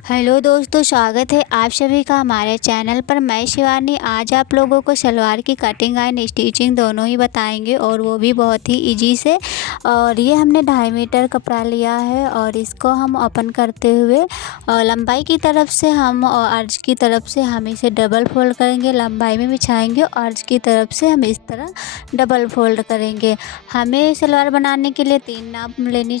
Hello दोस्तों, स्वागत है आप सभी का हमारे चैनल पर। मैं शिवानी आज आप लोगों को सलवार की कटिंग एंड स्टिचिंग दोनों ही बताएंगे, और वो भी बहुत ही इजी से। और ये हमने 2.5 मीटर कपड़ा लिया है और इसको हम ओपन करते हुए लंबाई की तरफ से हम और अर्ज की तरफ से हम इसे डबल फोल्ड करेंगे, लंबाई में बिछाएंगे और अर्ज की तरफ से हम इस तरह डबल फोल्ड करेंगे। हमें सलवार बनाने के लिए 3 नाप होनी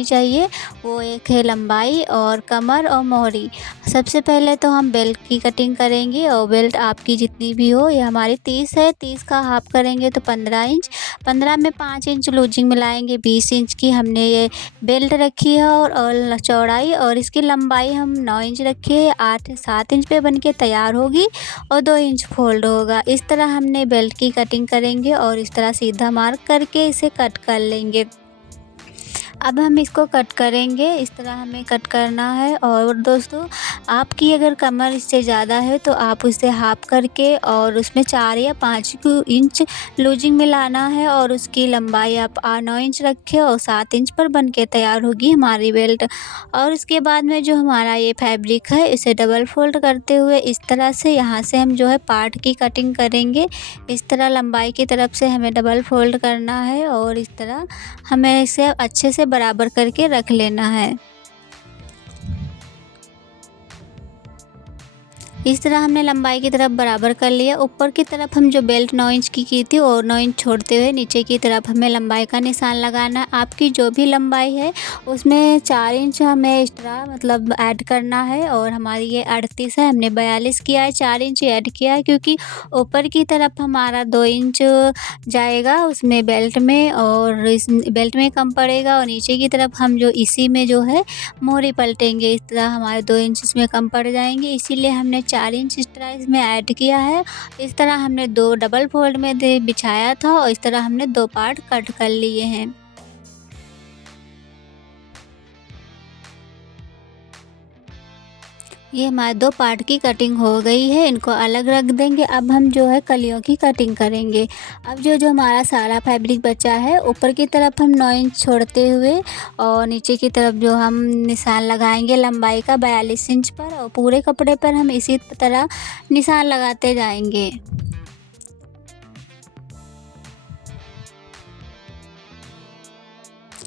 चाहिए। वो एक है लंबाई और कमर और मोहरी। सबसे पहले तो हम बेल्ट की कटिंग करेंगे, और बेल्ट आपकी जितनी भी हो। ये हमारी 30 है, 30 का हाफ करेंगे तो 15 इंच। 15 में 5 इंच लूजिंग मिलाएंगे। 20 इंच की हमने ये बेल्ट रखी है और चौड़ाई, और इसकी लंबाई हम 9 इंच रखी है। 8 7 इंच पे बन के तैयार होगी और 2 इंच फोल्ड होगा। इस तरह हमने बेल्ट की कटिंग करेंगे और इस तरह सीधा मार्क करके इसे कट कर लेंगे। अब हम इसको कट करेंगे, इस तरह हमें कट करना है। और दोस्तों, आपकी अगर कमर इससे ज़्यादा है तो आप उसे हाफ करके और उसमें 4 या 5 इंच लूजिंग मिलाना है, और उसकी लंबाई आप 9 इंच रखें और 7 इंच पर बन के तैयार होगी हमारी बेल्ट। और उसके बाद में जो हमारा ये फैब्रिक है इसे डबल फोल्ड करते हुए इस तरह से यहाँ से हम जो है पार्ट की कटिंग करेंगे। इस तरह लंबाई की तरफ से हमें डबल फोल्ड करना है और इस तरह हमें इसे अच्छे से बराबर करके रख लेना है। इस तरह हमने लंबाई की तरफ बराबर कर लिया। ऊपर की तरफ हम जो बेल्ट 9 इंच की थी और 9 इंच छोड़ते हुए नीचे की तरफ हमें लंबाई का निशान लगाना है। आपकी जो भी लंबाई है उसमें 4 इंच हमें एक्स्ट्रा मतलब ऐड करना है, और हमारी ये 38 है, हमने 42 किया है, 4 इंच ऐड किया है क्योंकि ऊपर की तरफ हमारा 2 इंच जाएगा उसमें बेल्ट में, और इस बेल्ट में कम पड़ेगा। और नीचे की तरफ हम जो इसी में जो है मोहरी पलटेंगे, इस तरह हमारे 2 इंच इसमें कम पड़ जाएंगे, इसीलिए हमने 4 इंच एक्स्ट्रा इसमें ऐड किया है। इस तरह हमने 2 डबल फोल्ड में बिछाया था और इस तरह हमने 2 पार्ट कट कर लिए हैं। ये हमारे 2 पार्ट की कटिंग हो गई है, इनको अलग रख देंगे। अब हम जो है कलियों की कटिंग करेंगे। अब जो हमारा सारा फैब्रिक बचा है, ऊपर की तरफ हम 9 इंच छोड़ते हुए और नीचे की तरफ जो हम निशान लगाएंगे लंबाई का 42 इंच पर, और पूरे कपड़े पर हम इसी तरह निशान लगाते जाएंगे।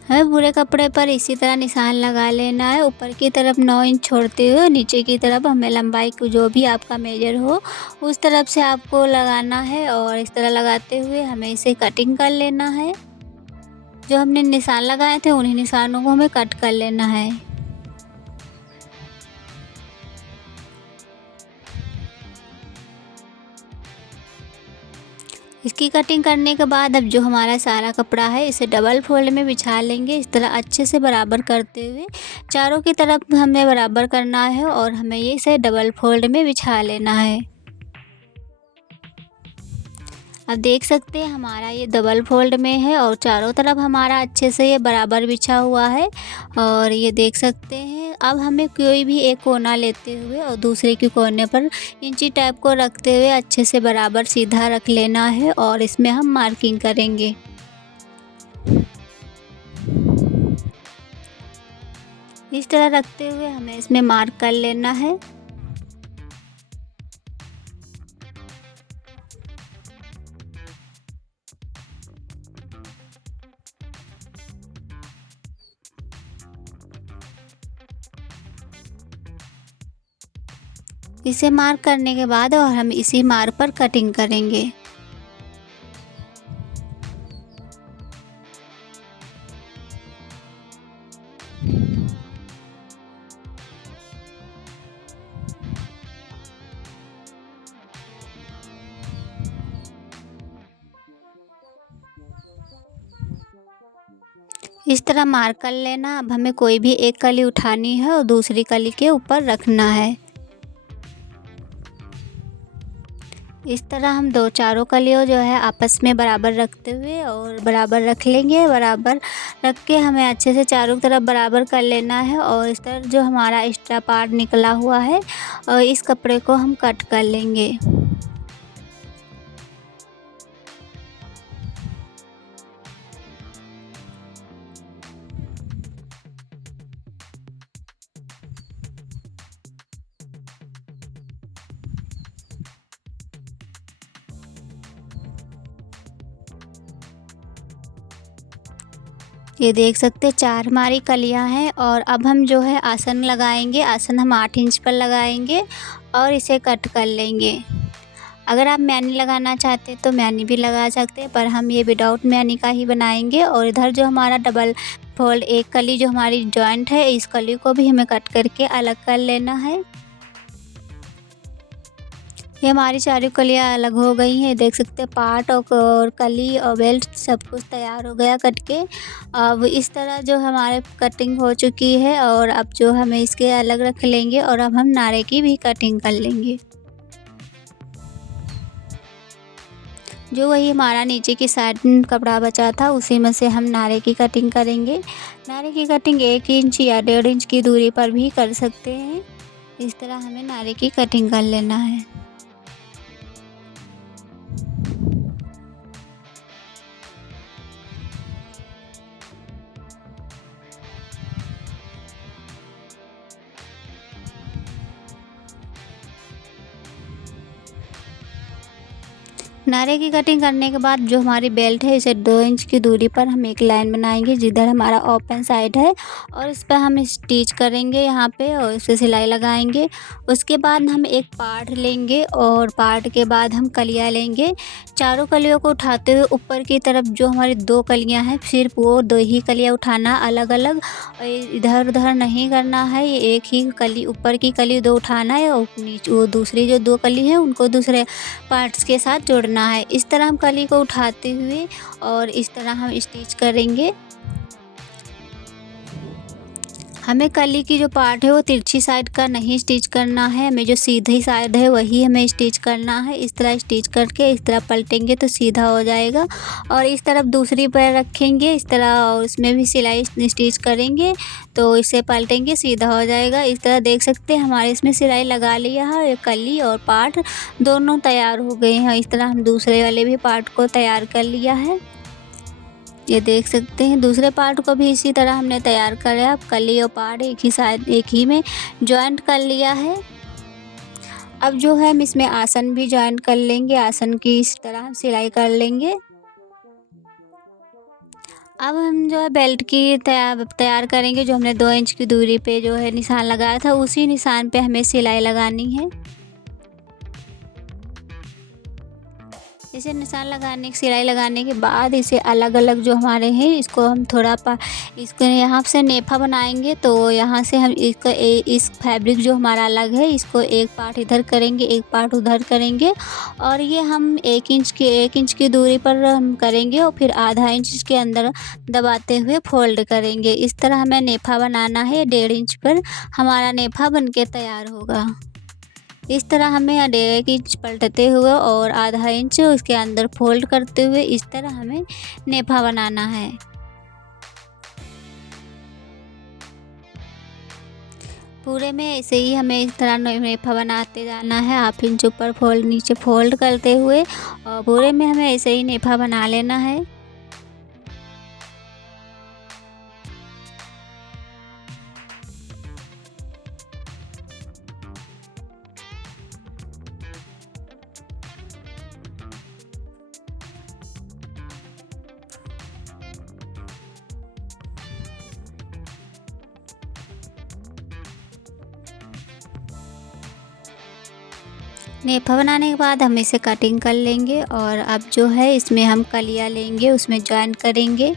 हमें पूरे कपड़े पर इसी तरह निशान लगा लेना है। ऊपर की तरफ 9 इंच छोड़ते हुए नीचे की तरफ हमें लंबाई को जो भी आपका मेजर हो उस तरफ से आपको लगाना है, और इस तरह लगाते हुए हमें इसे कटिंग कर लेना है। जो हमने निशान लगाए थे उन्हीं निशानों को हमें कट कर लेना है। इसकी कटिंग करने के बाद अब जो हमारा सारा कपड़ा है इसे डबल फोल्ड में बिछा लेंगे, इस तरह अच्छे से बराबर करते हुए चारों की तरफ हमें बराबर करना है, और हमें ये इसे डबल फोल्ड में बिछा लेना है। अब देख सकते हैं हमारा ये डबल फोल्ड में है और चारों तरफ हमारा अच्छे से ये बराबर बिछा हुआ है। और ये देख सकते हैं, अब हमें कोई भी एक कोना लेते हुए और दूसरे के कोने पर इंची टाइप को रखते हुए अच्छे से बराबर सीधा रख लेना है, और इसमें हम मार्किंग करेंगे। इस तरह रखते हुए हमें इसमें मार्क कर लेना है। इसे मार्क करने के बाद और हम इसी मार्क पर कटिंग करेंगे। इस तरह मार्क कर लेना। अब हमें कोई भी एक कली उठानी है और दूसरी कली के ऊपर रखना है। इस तरह हम दो चारों कलियों जो है आपस में बराबर रखते हुए और बराबर रख लेंगे। बराबर रख के हमें अच्छे से चारों तरफ बराबर कर लेना है, और इस तरह जो हमारा एक्स्ट्रा पार्ट निकला हुआ है और इस कपड़े को हम कट कर लेंगे। ये देख सकते हैं 4 हमारी कलियाँ हैं और अब हम जो है आसन लगाएंगे। आसन हम 8 इंच पर लगाएंगे और इसे कट कर लेंगे। अगर आप मैनी लगाना चाहते हैं तो मैनी भी लगा सकते हैं, पर हम ये विदाउट मैनी का ही बनाएंगे। और इधर जो हमारा डबल फोल्ड एक कली जो हमारी जॉइंट है, इस कली को भी हमें कट करके अलग कर लेना है। ये हमारी चारों कलियाँ अलग हो गई हैं। देख सकते हैं पार्ट और कली और बेल्ट सब कुछ तैयार हो गया कट के। अब इस तरह जो हमारे कटिंग हो चुकी है और अब जो हमें इसके अलग रख लेंगे और अब हम नारे की भी कटिंग कर लेंगे। जो वही हमारा नीचे की साइड कपड़ा बचा था उसी में से हम नारे की कटिंग करेंगे। नारे की कटिंग 1 इंच या 1.5 इंच की दूरी पर भी कर सकते हैं। इस तरह हमें नारे की कटिंग कर लेना है। नारे की कटिंग करने के बाद जो हमारी बेल्ट है इसे 2 इंच की दूरी पर हम एक लाइन बनाएंगे जिधर हमारा ओपन साइड है और इस पर हम स्टिच करेंगे यहाँ पे और इसे सिलाई लगाएंगे। उसके बाद हम एक पार्ट लेंगे और पार्ट के बाद हम कलियाँ लेंगे। चारों कलियों को उठाते हुए ऊपर की तरफ जो हमारी 2 कलियाँ हैं सिर्फ वो 2 ही कलियाँ उठाना, अलग अलग इधर उधर नहीं करना है। ये एक ही कली ऊपर की कली 2 उठाना है और नीचे वो दूसरी जो 2 कली है उनको दूसरे पार्ट्स के साथ जोड़ना है। इस तरह हम कली को उठाते हुए और इस तरह हम स्टिच करेंगे। हमें कली की जो पार्ट है वो तिरछी साइड का नहीं स्टिच करना है, हमें जो सीधी साइड है वही हमें स्टिच करना है। इस तरह स्टिच करके इस तरह पलटेंगे तो सीधा हो जाएगा और इस तरफ दूसरी पैर रखेंगे इस तरह और उसमें भी सिलाई स्टिच करेंगे तो इसे पलटेंगे सीधा हो जाएगा। इस तरह देख सकते हैं हमारे इसमें सिलाई लगा लिया है। ये कली और पार्ट दोनों तैयार हो गए हैं। इस तरह हम दूसरे वाले भी पार्ट को तैयार कर लिया है। ये देख सकते हैं दूसरे पार्ट को भी इसी तरह हमने तैयार करा। अब कली और पार्ट एक ही में जॉइंट कर लिया है। अब जो है हम इसमें आसन भी जॉइंट कर लेंगे। आसन की इस तरह हम सिलाई कर लेंगे। अब हम जो है बेल्ट की तैयार करेंगे। जो हमने 2 इंच की दूरी पे जो है निशान लगाया था उसी निशान पे हमें सिलाई लगानी है। इसे निशान लगाने सिलाई लगाने के बाद इसे अलग अलग जो हमारे हैं इसको हम इसको यहाँ से नेफा बनाएंगे। तो यहाँ से हम इस फैब्रिक जो हमारा अलग है इसको एक पार्ट इधर करेंगे एक पार्ट उधर करेंगे और ये हम 1 इंच की दूरी पर हम करेंगे और फिर आधा इंच के अंदर दबाते हुए फोल्ड करेंगे। इस तरह हमें नेफा बनाना है। 1.5 इंच पर हमारा नेफा बनके तैयार होगा। इस तरह हमें 1.5 इंच पलटते हुए और आधा इंच उसके अंदर फोल्ड करते हुए इस तरह हमें नेफा बनाना है। पूरे में ऐसे ही हमें इस तरह नेफा बनाते जाना है। 1/2 इंच ऊपर फोल्ड नीचे फोल्ड करते हुए और पूरे में हमें ऐसे ही नेफा बना लेना है। नेफा बनाने के बाद हम इसे कटिंग कर लेंगे और अब जो है इसमें हम कलियाँ लेंगे उसमें जॉइन करेंगे।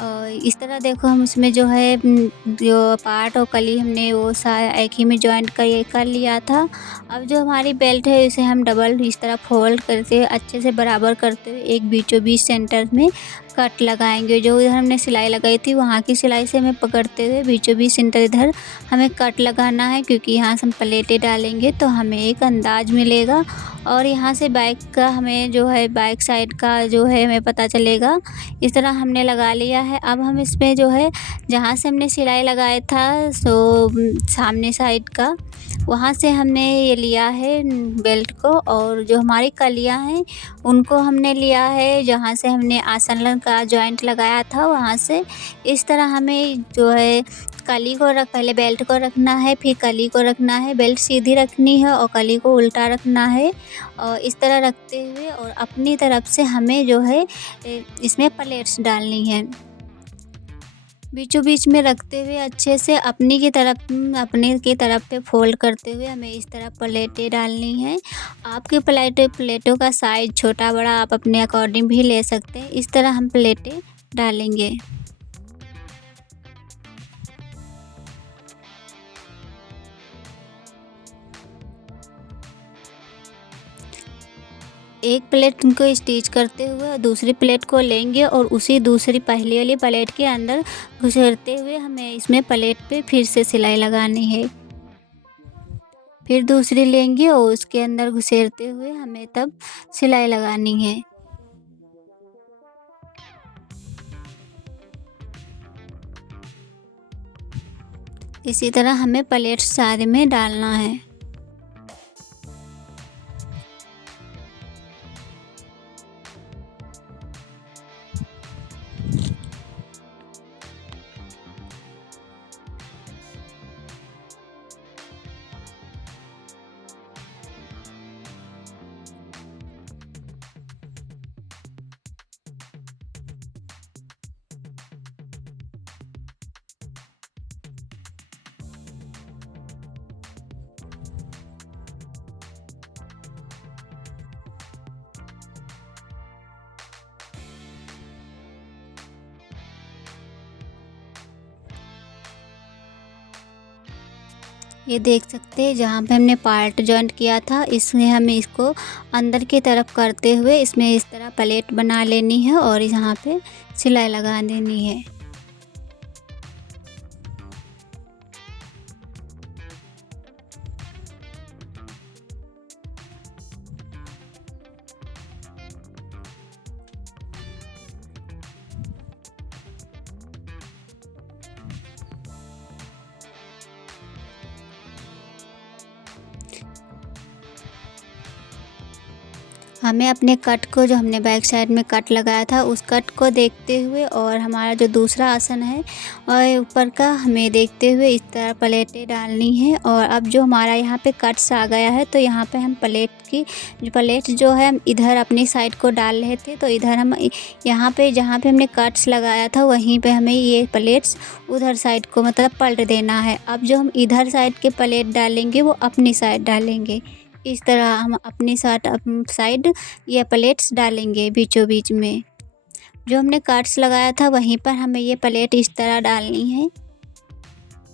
और इस तरह देखो हम उसमें जो है जो पार्ट और कली हमने वो एक ही में जॉइंट कर लिया था। अब जो हमारी बेल्ट है इसे हम डबल इस तरह फोल्ड करते हुए अच्छे से बराबर करते हुए एक बीचों बीच सेंटर में कट लगाएंगे। जो इधर हमने सिलाई लगाई थी वहाँ की सिलाई से हमें पकड़ते हुए बीचों बीच सेंटर इधर हमें कट लगाना है, क्योंकि यहाँ से हम प्लेटें डालेंगे तो हमें एक अंदाज मिलेगा और यहाँ से बैक का हमें जो है बैक साइड का जो है हमें पता चलेगा। इस तरह हमने लगा लिया है। अब हम इसमें जो है जहाँ से हमने सिलाई लगाया था सामने साइड का वहाँ से हमने ये लिया है बेल्ट को और जो हमारी कलियाँ हैं उनको हमने लिया है जहाँ से हमने आसन का जॉइंट लगाया था वहाँ से। इस तरह हमें जो है कली को पहले बेल्ट को रखना है फिर कली को रखना है। बेल्ट सीधी रखनी है और कली को उल्टा रखना है और इस तरह रखते हुए और अपनी तरफ से हमें जो है इसमें प्लेट्स डालनी है। बीचों बीच में रखते हुए अच्छे से अपने की तरफ पे फ़ोल्ड करते हुए हमें इस तरह प्लेटें डालनी हैं। आपके प्लेटों का साइज़ छोटा-बड़ा आप अपने अकॉर्डिंग भी ले सकते हैं। इस तरह हम प्लेटें डालेंगे। एक प्लेट को स्टिच करते हुए और दूसरी प्लेट को लेंगे और उसी दूसरी पहली वाली प्लेट के अंदर घुसेड़ते हुए हमें इसमें प्लेट पे फिर से सिलाई लगानी है। फिर दूसरी लेंगे और उसके अंदर घुसेड़ते हुए हमें तब सिलाई लगानी है। इसी तरह हमें प्लेट सारे में डालना है। ये देख सकते हैं जहाँ पे हमने पार्ट जॉइंट किया था, इसमें हमें इसको अंदर की तरफ करते हुए इसमें इस तरह प्लेट बना लेनी है और यहाँ पे सिलाई लगा देनी है। हमें अपने कट को जो हमने बैक साइड में कट लगाया था उस कट को देखते हुए और हमारा जो दूसरा आसन है और ऊपर का हमें देखते हुए इस तरह प्लेटें डालनी है। और अब जो हमारा यहाँ पे कट्स आ गया है तो यहाँ पे हम प्लेट जो है हम इधर अपनी साइड को डाल रहे थे, तो इधर हम यहाँ पे जहाँ पे हमने कट्स लगाया था वहीं पे हमें ये प्लेट्स उधर साइड को मतलब पलट देना है। अब जो हम इधर साइड के प्लेट डालेंगे वो अपनी साइड डालेंगे। इस तरह हम अपनी साइड ये प्लेट्स डालेंगे बीचों बीच में। जो हमने कट्स लगाया था वहीं पर हमें ये प्लेट इस तरह डालनी है।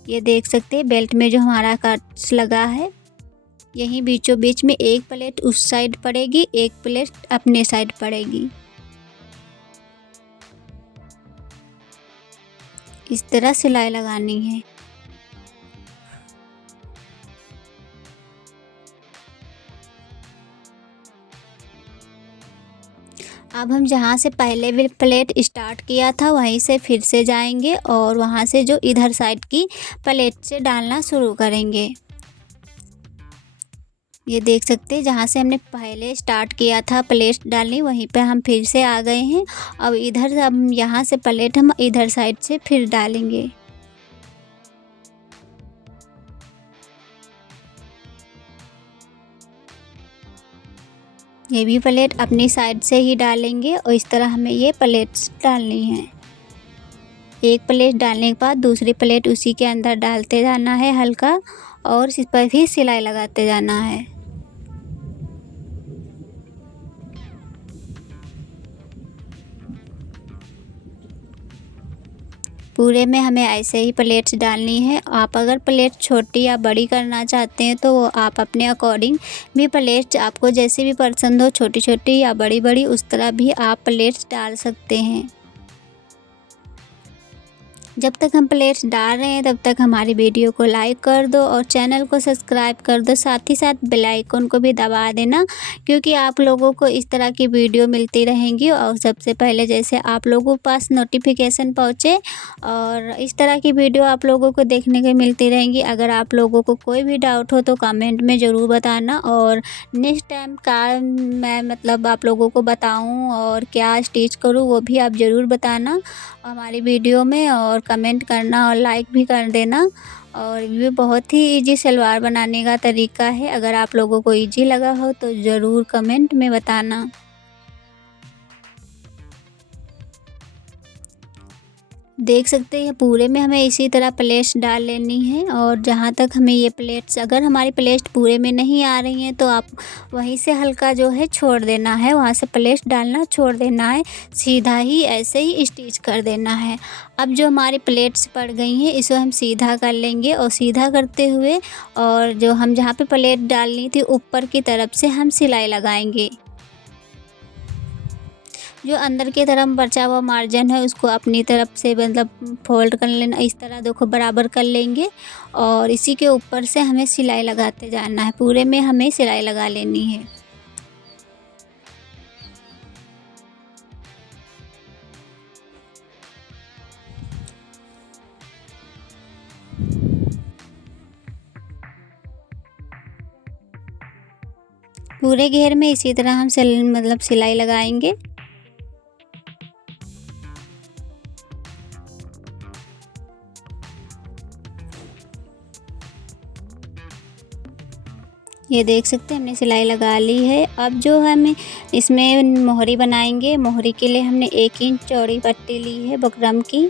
ये देख सकते हैं बेल्ट में जो हमारा कट्स लगा है यहीं बीचों बीच में एक प्लेट उस साइड पड़ेगी, एक प्लेट अपने साइड पड़ेगी। इस तरह सिलाई लगानी है। अब हम जहाँ से पहले भी प्लेट स्टार्ट किया था वहीं से फिर से जाएंगे और वहाँ से जो इधर साइड की प्लेट से डालना शुरू करेंगे। ये देख सकते हैं जहाँ से हमने पहले स्टार्ट किया था प्लेट डालनी वहीं पे हम फिर से आ गए हैं। अब इधर हम यहाँ से प्लेट हम इधर साइड से फिर डालेंगे। ये भी प्लेट अपनी साइड से ही डालेंगे और इस तरह हमें ये प्लेट्स डालनी है। एक प्लेट डालने के बाद दूसरी प्लेट उसी के अंदर डालते जाना है हल्का और इस पर भी सिलाई लगाते जाना है। पूरे में हमें ऐसे ही प्लेट्स डालनी है। आप अगर प्लेट छोटी या बड़ी करना चाहते हैं तो वो आप अपने अकॉर्डिंग भी प्लेट्स आपको जैसे भी पसंद हो, छोटी छोटी या बड़ी बड़ी, उस तरह भी आप प्लेट्स डाल सकते हैं। जब तक हम प्लेट्स डाल रहे हैं तब तक हमारी वीडियो को लाइक कर दो और चैनल को सब्सक्राइब कर दो। साथ ही साथ बेल आइकन को भी दबा देना, क्योंकि आप लोगों को इस तरह की वीडियो मिलती रहेंगी और सबसे पहले जैसे आप लोगों के पास नोटिफिकेशन पहुँचे और इस तरह की वीडियो आप लोगों को देखने को मिलती रहेंगी। अगर आप लोगों को कोई भी डाउट हो तो कमेंट में ज़रूर बताना और नेक्स्ट टाइम का मैं मतलब आप लोगों को बताऊँ और क्या स्टिच करूँ वो भी आप ज़रूर बताना हमारी वीडियो में, और कमेंट करना और लाइक भी कर देना। और ये बहुत ही इजी सलवार बनाने का तरीका है। अगर आप लोगों को इजी लगा हो तो ज़रूर कमेंट में बताना। देख सकते हैं पूरे में हमें इसी तरह प्लेट्स डाल लेनी है। और जहाँ तक हमें ये प्लेट्स, अगर हमारी प्लेट्स पूरे में नहीं आ रही हैं तो आप वहीं से हल्का जो है छोड़ देना है, वहाँ से प्लेट्स डालना छोड़ देना है, सीधा ही ऐसे ही स्टिच कर देना है। अब जो हमारी प्लेट्स पड़ गई हैं इसे हम सीधा कर लेंगे, और सीधा करते हुए और जो हम जहाँ पे प्लेट डालनी थी ऊपर की तरफ से हम सिलाई लगाएंगे। जो अंदर की तरफ बचा हुआ मार्जिन है उसको अपनी तरफ से मतलब फोल्ड कर लेना, इस तरह देखो बराबर कर लेंगे। और इसी के ऊपर से हमें सिलाई लगाते जाना है, पूरे में हमें सिलाई लगा लेनी है। पूरे घेर में इसी तरह हम मतलब सिलाई लगाएंगे। ये देख सकते हैं हमने सिलाई लगा ली है। अब जो हम इसमें मोहरी बनाएंगे, मोहरी के लिए हमने 1 इंच चौड़ी पट्टी ली है बुकरम की,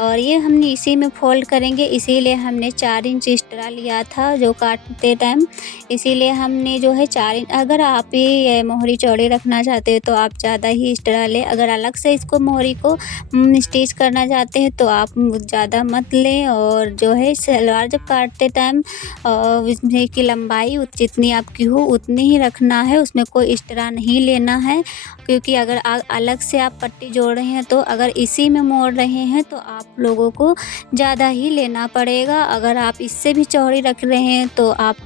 और ये हमने इसी में फोल्ड करेंगे। इसीलिए हमने 4 इंच एक्स्ट्रा लिया था जो काटते टाइम, इसीलिए हमने जो है 4 इंच। अगर आप ये मोहरी चौड़ी रखना चाहते हो तो आप ज़्यादा ही एक्स्ट्रा लें, अगर अलग से इसको मोहरी को स्टिच करना चाहते हैं तो आप ज़्यादा मत लें। और जो है सलवार जब काटते टाइम इसमें की लंबाई जितनी आपकी हो उतनी ही रखना है, उसमें कोई एक्स्ट्रा नहीं लेना है। क्योंकि अगर अलग से आप पट्टी जोड़ रहे हैं तो अगर इसी में मोड़ रहे हैं तो आप लोगों को ज़्यादा ही लेना पड़ेगा। अगर आप इससे भी चौड़ी रख रहे हैं तो आप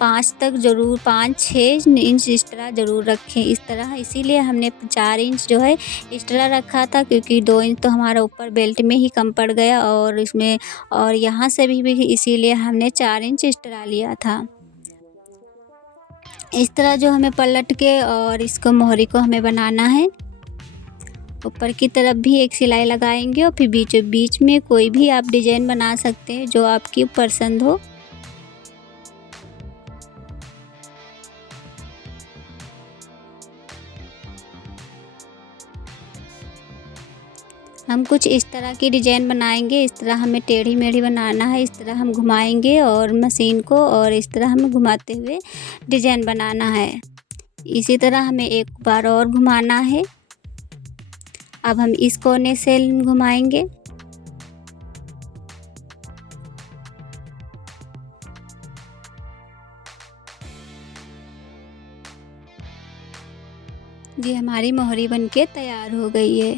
5 तक ज़रूर 5-6 इंच एक्स्ट्रा ज़रूर रखें इस तरह। इसीलिए हमने 4 इंच जो है एक्स्ट्रा रखा था, क्योंकि 2 इंच तो हमारा ऊपर बेल्ट में ही कम पड़ गया और इसमें और यहाँ से भी इसीलिए हमने 4 इंच एक्स्ट्रा लिया था। इस तरह जो हमें पलट के और इसको मोहरी को हमें बनाना है। ऊपर की तरफ भी एक सिलाई लगाएंगे और फिर बीचों बीच में कोई भी आप डिज़ाइन बना सकते हैं जो आपकी पसंद हो। हम कुछ इस तरह की डिज़ाइन बनाएंगे, इस तरह हमें टेढ़ी मेढ़ी बनाना है, इस तरह हम घुमाएंगे और मशीन को, और इस तरह हमें घुमाते हुए डिज़ाइन बनाना है। इसी तरह हमें एक बार और घुमाना है। अब हम इस कोने से घुमाएंगे। ये हमारी मोहरी बनके तैयार हो गई है।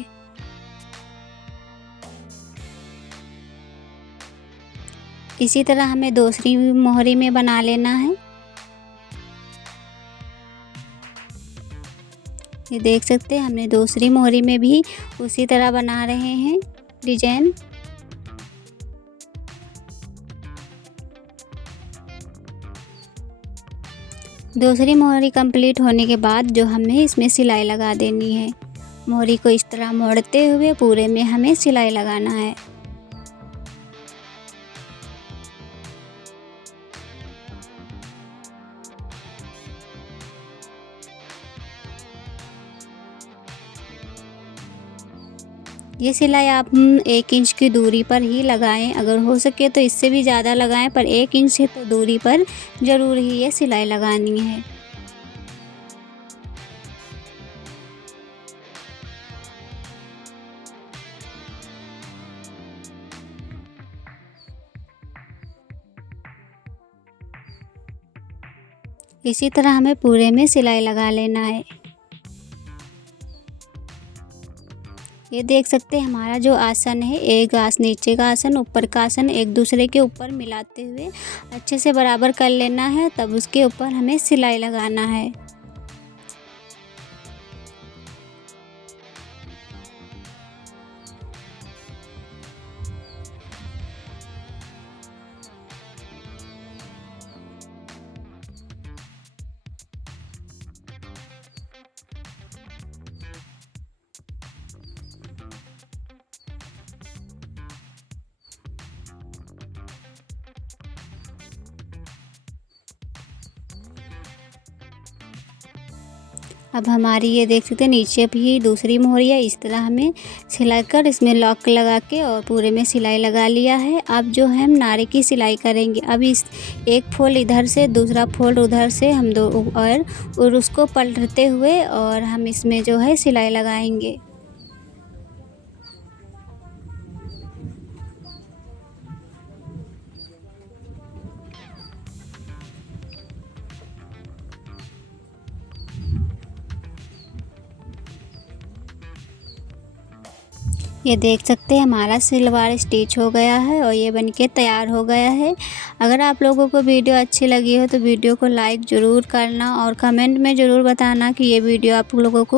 इसी तरह हमें दूसरी मोहरी में बना लेना है। ये देख सकते हैं हमने दूसरी मोहरी में भी उसी तरह बना रहे हैं डिजाइन। दूसरी मोहरी कंप्लीट होने के बाद जो हमें इसमें सिलाई लगा देनी है। मोहरी को इस तरह मोड़ते हुए पूरे में हमें सिलाई लगाना है। ये सिलाई आप 1 इंच की दूरी पर ही लगाएं, अगर हो सके तो इससे भी ज़्यादा लगाएं, पर 1 इंच से तो दूरी पर ज़रूर ही ये सिलाई लगानी है। इसी तरह हमें पूरे में सिलाई लगा लेना है। ये देख सकते हैं हमारा जो आसन है, एक नीचे का आसन ऊपर का आसन एक दूसरे के ऊपर मिलाते हुए अच्छे से बराबर कर लेना है, तब उसके ऊपर हमें सिलाई लगाना है। अब हमारी ये देख सकते हैं नीचे भी दूसरी मोहरी है। इस तरह हमें सिलाई कर इसमें लॉक लगा के और पूरे में सिलाई लगा लिया है। अब जो है हम नारे की सिलाई करेंगे। अब इस एक फोल्ड इधर से दूसरा फोल्ड उधर से हम दो और उसको पलटते हुए और हम इसमें जो है सिलाई लगाएंगे। ये देख सकते हैं हमारा सलवार स्टिच हो गया है और ये बनके तैयार हो गया है। अगर आप लोगों को वीडियो अच्छी लगी हो तो वीडियो को लाइक ज़रूर करना और कमेंट में ज़रूर बताना कि ये वीडियो आप लोगों को